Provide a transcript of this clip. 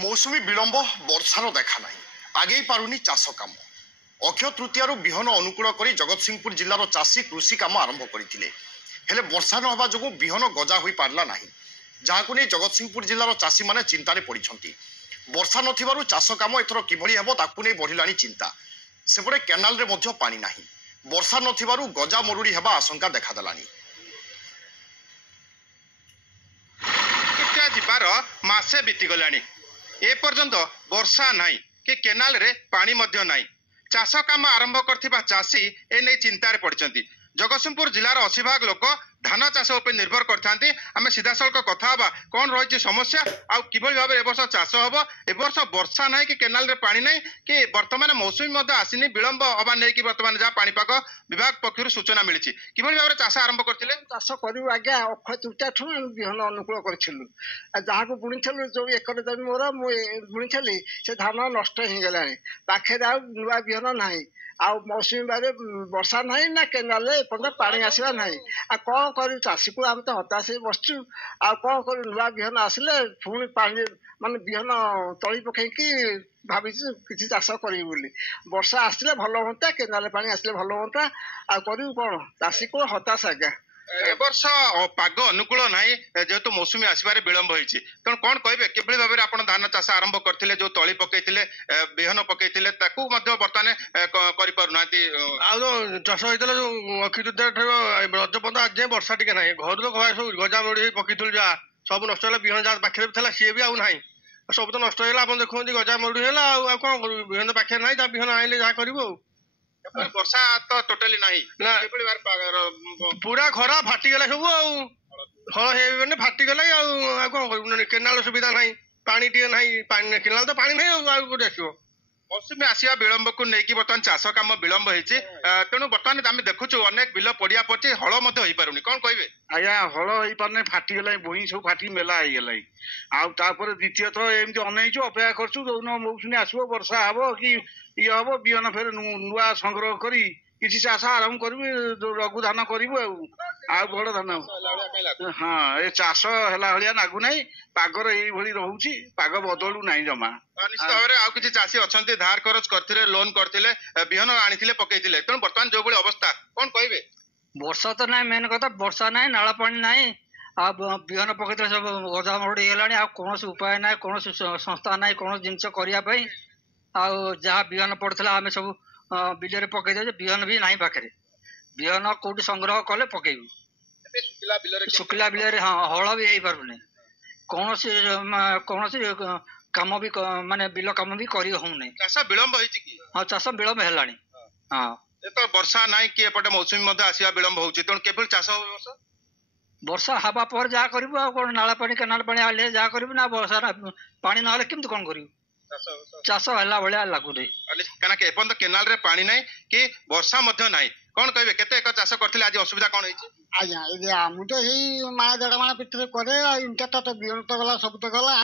मौसुमी विलंब वर्षार देखा ना आगे पारुनी चाष काम अक्षय तृतीय विहन अनुकूल कर जगतसिंहपुर जिलार चाषी कृषि काम आरंभ करते वर्षा नवा जो विहन गजा हो पारा ना जहाँ को नहीं जगतसिंहपुर जिलार चाषी मैंने चिंतार पड़ती वर्षा नथिबारु चाष काम एथर किभଳି हेबो ताकु नै बढ़िलानी चिंता सेपटे केनाल रे मध्य पानी नाही वर्षा नथिबारु गजा मरुड़ी हेबा आशंका देखा देलानी तृतीय जिबार मासे बीती गलानी ए पर्यंत वर्षा नाही कि केनाल रे पानी मध्य नाही चाष काम आरंभ करथिबा चाषी ए नै चिंतार पड़चंती जगतसिंहपुर जिलार 80 भाग लोक धान चाष उपर निर्भर करथांती आमे सीधा सळक कथा हबा कोन रहिछि समस्या आ किभଳି भाबे ए वर्ष चाष हबो ए वर्ष वर्षा नाही कि केनाल रे पानी नाही कि वर्तमान मौसुमी मध्ये आसिनी विलंब हबा नै कि वर्तमान जा पानीपाग विभाग पक्षरु सूचना मिलिछि किभଳି भाबे चाष आरंभ करथिले चाष करू आज्ञा अक्षय तृतीय ठु बिहन अनुकूल करछिलु जहाँ को बुणिछलु जो एकर जमी मोर मु बुणिछली से धान नष्ट हि गेलानी पाखे आ नुवा बिहन नाही आ मौसुमी बारे वर्षा नाही ना केनाल रे पंदा पानी आसीबा नाही आ कोन करू चाषी को हम तो हताश बसचु आ कोन करू नुवा बिहन आसिले पुणी पानी माने बिहन तळी पकेकी भाबिछु किछि चाष करी बोली वर्षा आसिले भलो होता केनाल पानी आसिले भलो होता आ करू कोन चाषी को हताश आज्ञा ए वर्ष पाग अनुकूल नाही जेहेतु मौसुमी आसबारे विलंब होईछि तण कोन कहबे केबळी भाबे आपण धान चाष आरंभ करथिले जो तळी पकेइथिले बिहन पकेइथिले ताकू मध्ये वर्तमान करि पारुनांती आ जो चाष होइतले जो अखिदुद्ध रजपंद आज वर्षा टिके नाही घर तो खवा सब गजा मडी पकेइथुल जा सब नष्ट होला बिहन जा पाखरे थला सी भी आउ नाही सब तो नष्ट होला आपण देखोंती गजा मडी होला आ कोन करू बिहन पाखरे नाही जा बिहन आइले जा करबो वर्षा तो टोटली नाही ना केबळी बार पूरा खरा फाटी गला सब हल हे फाटी गला कोन करू केनाल सुविधा नाही पानी टिके नाही पानी केनाल तो पानी नाही आ कोठी आसीबो मौसुमी आसिया विलंब को नहीं बर्तमान चाष काम विलंब होती तेणु बर्तमान आम देखुचु अनेक बिल पड़िया पड़े हल हो पारुनी कौन कहे आज्ञा हल हो पारे फाटीगला भूई सब फाटी मेला होगला आपर द्वितीय थर एमती अनईचु अपेक्षा करछु जो मौसुमी आसो वर्षा हम कि ये हम बिहन फेर नुआ संग्रह करी किसी चाष आरंभ करू रघु धान करू आ बड़ धान हाँ ए चाष है भाया नागु ना पागर ये रोचे पाग बदलू ना जमा निश्चित भाव में आउ किसी चाषी अच्छा धार खरच करते लोन करते बिहन आनी पकईले तेणु बर्तमान जो भाई अवस्था कौन कहे वर्षा तो ना मेन कथा वर्षा ना नाला पानी ना आ बिहन पकईले सब गजा मरुड़ी गलानी कौन उपाय ना कौन संस्था ना कौन जिनस करने जहाँ बिहन पड़ता आम सब बिल पकईदे बिहन भी ना पाखे बिहन कौटी संग्रह कले पकेबू शुखिला बिल हाँ हल भी हो पारे कौन कौन काम भी माने बिल काम भी करी होउनै चाष विलंब हाँ चाष विलंब हेलानी हाँ तो वर्षा ना कि एपटे मौसुमी मध्य आसिया विलंब होउछि तेणु केवल चाष वर्षा हवा पर जहाँ करू आ कौन नाला पानी केनाल पानी आले जहाँ करू ना वर्षा पानी ना केमती कौन करू चाष है भाया लगुने कना के एपन केनाल रे पानी नाही कि वर्षा मध्य नाही कौन कहे केते एक चाष करथिले आज असुविधा कौन होइछि आज्ञा आम तो यही माण 1.5 माण पिछले करे इंटर तो बिहन तो गला सब तो गला